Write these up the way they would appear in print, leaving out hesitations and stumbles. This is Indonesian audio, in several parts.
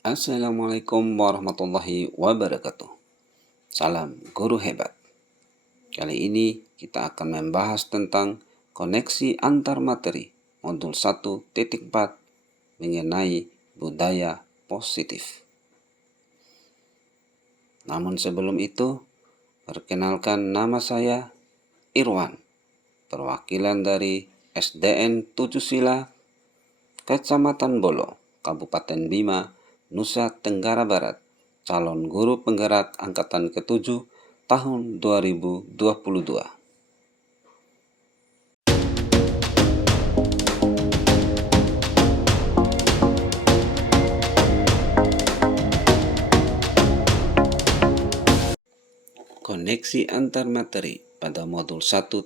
Assalamualaikum warahmatullahi wabarakatuh. Salam guru hebat. Kali ini kita akan membahas tentang koneksi antar materi modul 1.4 mengenai budaya positif. Namun sebelum itu, perkenalkan nama saya Irwan, perwakilan dari SDN 7 Sila, Kecamatan Bolo, Kabupaten Bima, Nusa Tenggara Barat, calon guru penggerak angkatan ke-7 tahun 2022. Koneksi antar materi pada modul 1.4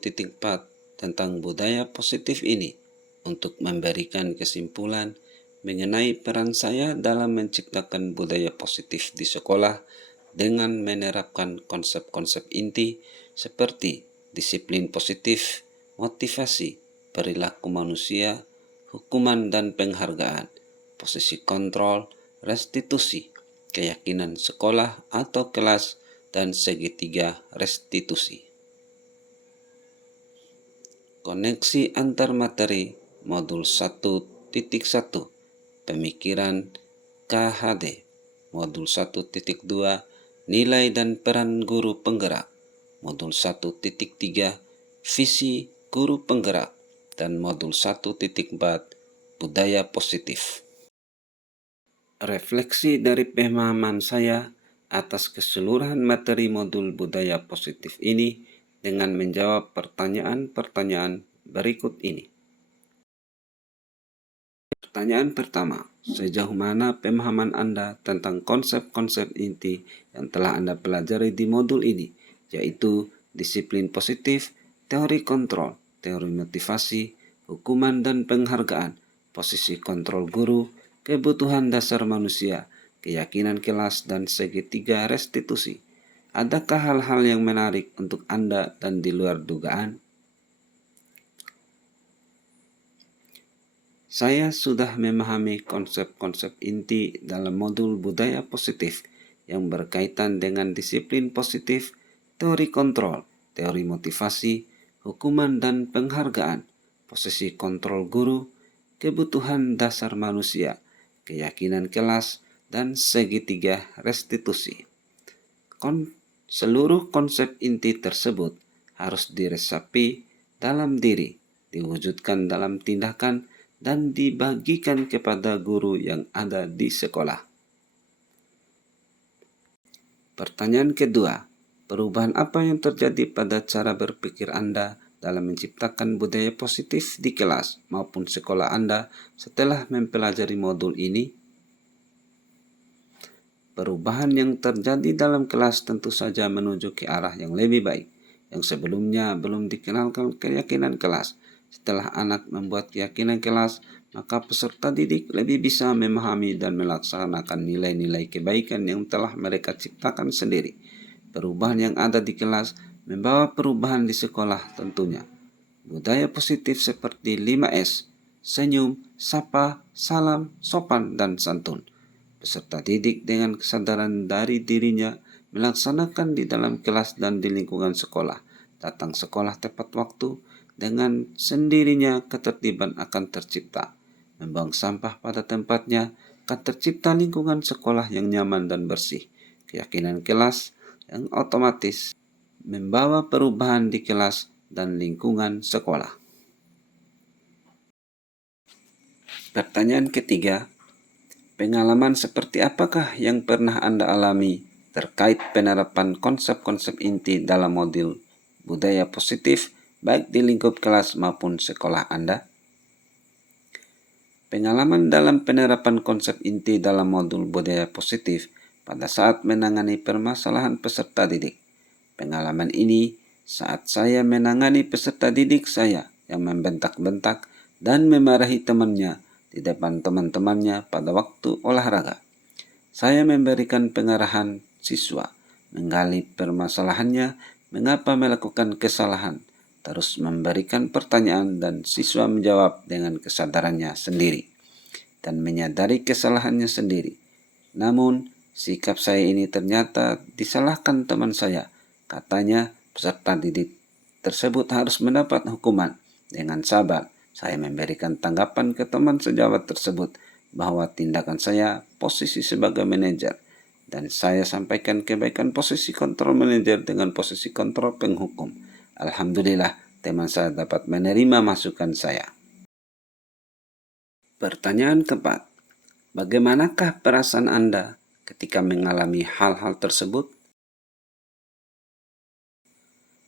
tentang budaya positif ini untuk memberikan kesimpulan mengenai peran saya dalam menciptakan budaya positif di sekolah dengan menerapkan konsep-konsep inti seperti disiplin positif, motivasi, perilaku manusia, hukuman dan penghargaan, posisi kontrol, restitusi, keyakinan sekolah atau kelas, dan segitiga restitusi. Koneksi antar materi modul 1.1 pemikiran KHD, modul 1.2 nilai dan peran guru penggerak, modul 1.3 visi guru penggerak, dan modul 1.4 budaya positif. Refleksi dari pemahaman saya atas keseluruhan materi modul budaya positif ini dengan menjawab pertanyaan-pertanyaan berikut ini. Pertanyaan pertama, sejauh mana pemahaman Anda tentang konsep-konsep inti yang telah Anda pelajari di modul ini, yaitu disiplin positif, teori kontrol, teori motivasi, hukuman dan penghargaan, posisi kontrol guru, kebutuhan dasar manusia, keyakinan kelas, dan segitiga restitusi. Adakah hal-hal yang menarik untuk Anda dan di luar dugaan? Saya sudah memahami konsep-konsep inti dalam modul budaya positif yang berkaitan dengan disiplin positif, teori kontrol, teori motivasi, hukuman dan penghargaan, posisi kontrol guru, kebutuhan dasar manusia, keyakinan kelas, dan segitiga restitusi. Seluruh konsep inti tersebut harus diresapi dalam diri, diwujudkan dalam tindakan, dan dibagikan kepada guru yang ada di sekolah. Pertanyaan kedua, perubahan apa yang terjadi pada cara berpikir Anda dalam menciptakan budaya positif di kelas maupun sekolah Anda setelah mempelajari modul ini? Perubahan yang terjadi dalam kelas tentu saja menuju ke arah yang lebih baik, yang sebelumnya belum dikenalkan keyakinan kelas. Setelah anak membuat keyakinan kelas, maka peserta didik lebih bisa memahami dan melaksanakan nilai-nilai kebaikan yang telah mereka ciptakan sendiri. Perubahan yang ada di kelas membawa perubahan di sekolah tentunya. Budaya positif seperti 5S, senyum, sapa, salam, sopan, dan santun. Peserta didik dengan kesadaran dari dirinya melaksanakan di dalam kelas dan di lingkungan sekolah. Datang sekolah tepat waktu, dengan sendirinya ketertiban akan tercipta. Membuang sampah pada tempatnya akan tercipta lingkungan sekolah yang nyaman dan bersih. Keyakinan kelas yang otomatis membawa perubahan di kelas dan lingkungan sekolah. Pertanyaan ketiga, pengalaman seperti apakah yang pernah Anda alami terkait penerapan konsep-konsep inti dalam modul budaya positif baik di lingkup kelas maupun sekolah Anda? Pengalaman dalam penerapan konsep inti dalam modul budaya positif pada saat menangani permasalahan peserta didik. Pengalaman ini saat saya menangani peserta didik saya yang membentak-bentak dan memarahi temannya di depan teman-temannya pada waktu olahraga. Saya memberikan pengarahan siswa, menggali permasalahannya, mengapa melakukan kesalahan, terus memberikan pertanyaan dan siswa menjawab dengan kesadarannya sendiri dan menyadari kesalahannya sendiri. Namun, sikap saya ini ternyata disalahkan teman saya. Katanya, peserta didik tersebut harus mendapat hukuman. Dengan sabar, saya memberikan tanggapan ke teman sejawat tersebut bahwa tindakan saya posisi sebagai manajer, dan saya sampaikan kebaikan posisi kontrol manajer dengan posisi kontrol penghukum. Alhamdulillah, teman saya dapat menerima masukan saya. Pertanyaan keempat, bagaimanakah perasaan Anda ketika mengalami hal-hal tersebut?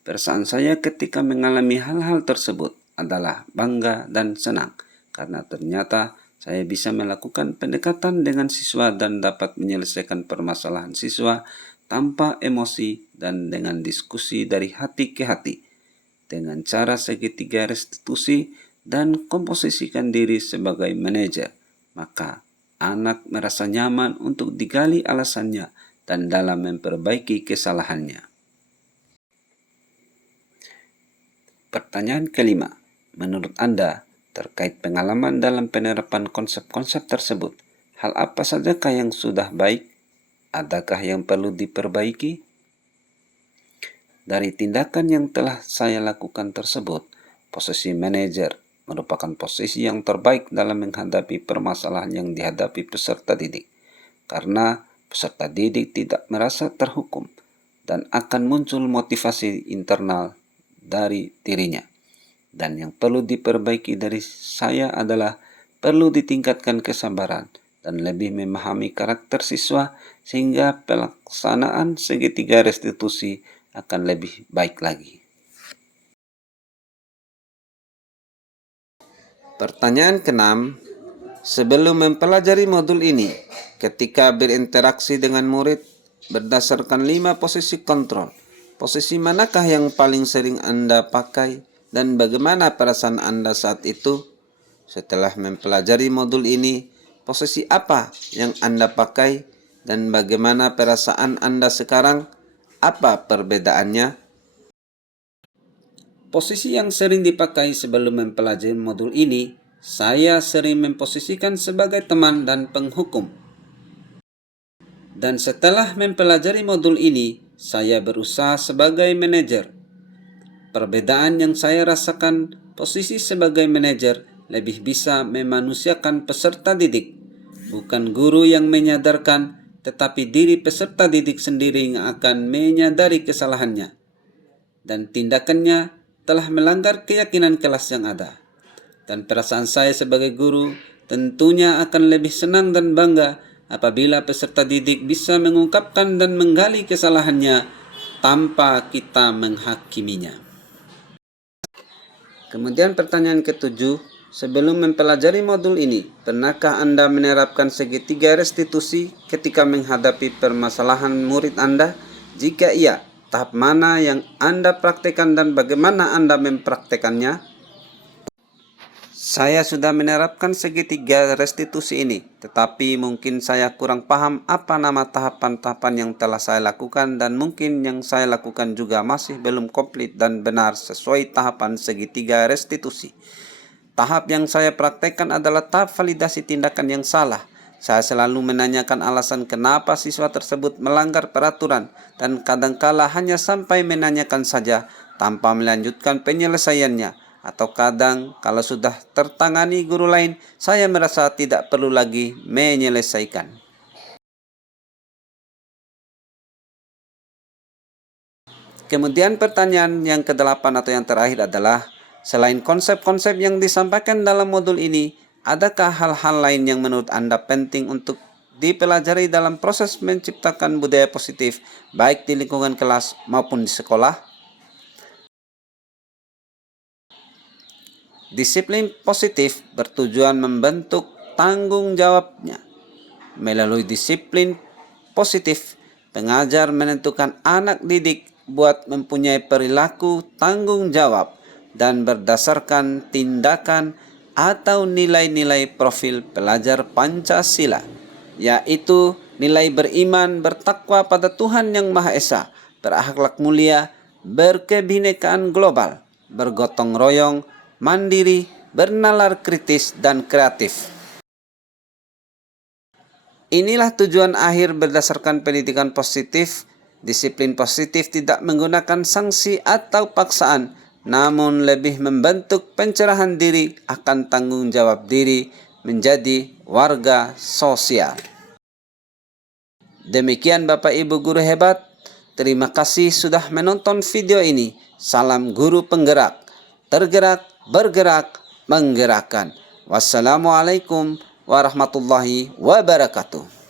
Perasaan saya ketika mengalami hal-hal tersebut adalah bangga dan senang, karena ternyata saya bisa melakukan pendekatan dengan siswa dan dapat menyelesaikan permasalahan siswa tanpa emosi dan dengan diskusi dari hati ke hati, dengan cara segitiga restitusi dan komposisikan diri sebagai manajer. Maka anak merasa nyaman untuk digali alasannya dan dalam memperbaiki kesalahannya. Pertanyaan kelima, menurut Anda terkait pengalaman dalam penerapan konsep-konsep tersebut, hal apa sajakah yang sudah baik? Adakah yang perlu diperbaiki? Dari tindakan yang telah saya lakukan tersebut, posisi manajer merupakan posisi yang terbaik dalam menghadapi permasalahan yang dihadapi peserta didik, karena peserta didik tidak merasa terhukum dan akan muncul motivasi internal dari dirinya. Dan yang perlu diperbaiki dari saya adalah perlu ditingkatkan kesabaran dan lebih memahami karakter siswa sehingga pelaksanaan segitiga restitusi akan lebih baik lagi. Pertanyaan keenam, sebelum mempelajari modul ini, ketika berinteraksi dengan murid berdasarkan 5 posisi kontrol, posisi manakah yang paling sering Anda pakai dan bagaimana perasaan Anda saat itu? Setelah mempelajari modul ini, posisi apa yang Anda pakai dan bagaimana perasaan Anda sekarang? Apa perbedaannya? Posisi yang sering dipakai sebelum mempelajari modul ini, saya sering memposisikan sebagai teman dan penghukum. Dan setelah mempelajari modul ini, saya berusaha sebagai manajer. Perbedaan yang saya rasakan, posisi sebagai manajer lebih bisa memanusiakan peserta didik, bukan guru yang menyadarkan, tetapi diri peserta didik sendiri yang akan menyadari kesalahannya dan tindakannya telah melanggar keyakinan kelas yang ada. Dan perasaan saya sebagai guru tentunya akan lebih senang dan bangga apabila peserta didik bisa mengungkapkan dan menggali kesalahannya tanpa kita menghakiminya. Kemudian pertanyaan ketujuh, sebelum mempelajari modul ini, pernahkah Anda menerapkan segitiga restitusi ketika menghadapi permasalahan murid Anda? Jika iya, tahap mana yang Anda praktekkan dan bagaimana Anda mempraktekannya? Saya sudah menerapkan segitiga restitusi ini, tetapi mungkin saya kurang paham apa nama tahapan-tahapan yang telah saya lakukan dan mungkin yang saya lakukan juga masih belum komplit dan benar sesuai tahapan segitiga restitusi. Tahap yang saya praktekkan adalah tahap validasi tindakan yang salah. Saya selalu menanyakan alasan kenapa siswa tersebut melanggar peraturan dan kadangkala hanya sampai menanyakan saja tanpa melanjutkan penyelesaiannya. Atau kadang kalau sudah tertangani guru lain, saya merasa tidak perlu lagi menyelesaikan. Kemudian pertanyaan yang ke-8 atau yang terakhir adalah, selain konsep-konsep yang disampaikan dalam modul ini, adakah hal-hal lain yang menurut Anda penting untuk dipelajari dalam proses menciptakan budaya positif, baik di lingkungan kelas maupun di sekolah? Disiplin positif bertujuan membentuk tanggung jawabnya. Melalui disiplin positif, pengajar menentukan anak didik buat mempunyai perilaku tanggung jawab dan berdasarkan tindakan atau nilai-nilai profil pelajar Pancasila, yaitu nilai beriman, bertakwa pada Tuhan Yang Maha Esa, berakhlak mulia, berkebinekaan global, bergotong royong, mandiri, bernalar kritis, dan kreatif. Inilah tujuan akhir berdasarkan pendidikan positif. Disiplin positif tidak menggunakan sanksi atau paksaan, namun lebih membentuk pencerahan diri akan tanggung jawab diri menjadi warga sosial. Demikian Bapak Ibu guru hebat. Terima kasih sudah menonton video ini. Salam guru penggerak. Tergerak, bergerak, menggerakkan. Wassalamualaikum warahmatullahi wabarakatuh.